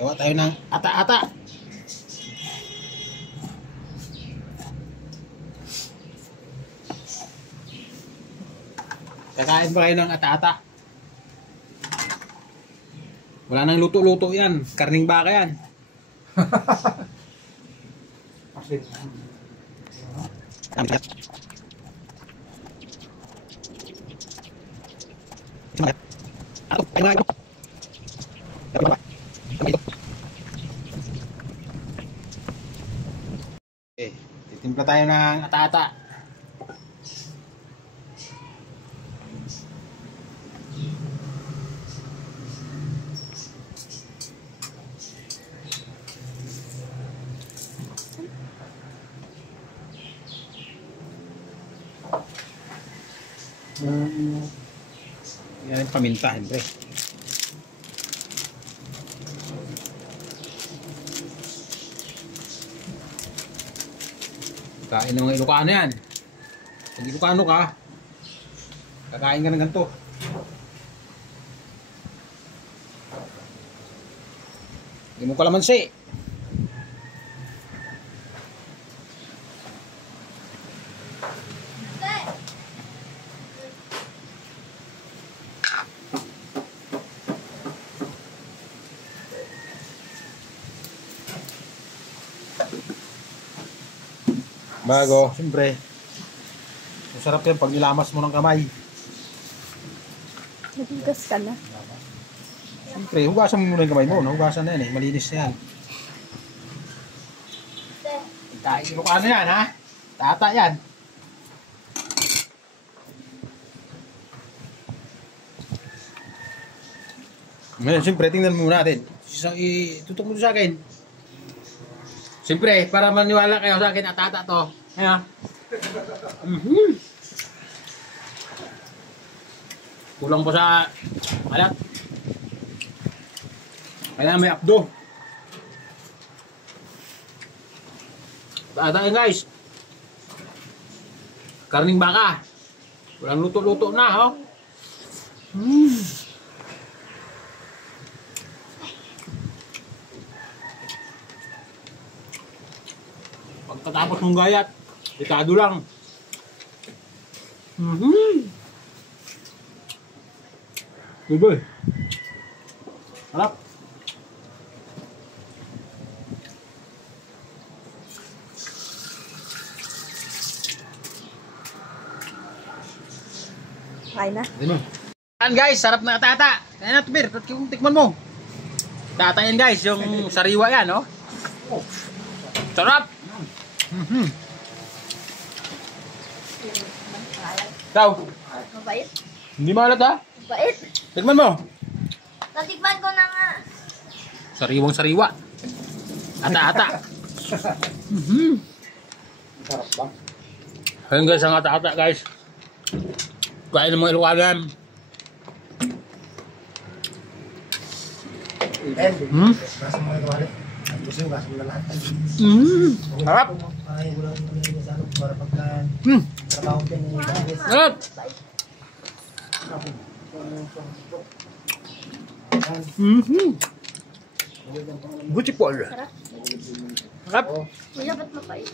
Gawa tayo ng ata-ata. Kakain ba kayo ng ata-ata? Wala nang luto-luto yan. Karning baka yan. Okay, titimpla tayo ng ata-ata. Yan yung paminta, siyempre. Kain ng mga Ilocano yan. Pag Ilocano ka, kakain ka ng ganito. Hindi mo kalamansi. Bago, siyempre masarap yan pag nilamas mo ng kamay. Nagugas ka na. Siyempre, hugasan mo muna yung kamay mo. Hugasan na yan eh, malinis na yan. Kain Ilocano yan ha. Tata yan. Ngayon, siyempre, tingnan mo natin. Tutok mo sa akin. Siyempre, para maniwala kayo sa akin, atata to. Ayan. Kulang pa sa alat. Kaya may abdo. Atata yan guys. Karning baka. Walang luto-luto na, oh. Pagkatapos mong gayat, itado lang. Uy, harap. Kain na. Yan guys, sarap na atata. Kaya na, Tubir, tikman mo. Atata yan guys, yung sariwa yan, oh. Sarap! Ikaw? Mabait. Hindi maalat ha? Mabait. Tikman mo. Natikman ko na nga. Sariwang sariwa. Ata-ata. Sarap ba? Ayun guys, ang ata-ata guys. Kain ng mga Ilocano. Basa mo na kawali. Gusto yung basa mo na lahat. Harap. Para yung gulang mo sa ano, para pagka trabaho din yung ibigis. Harap. Buti po. Sarap. Harap. Kuya, ba't mapait?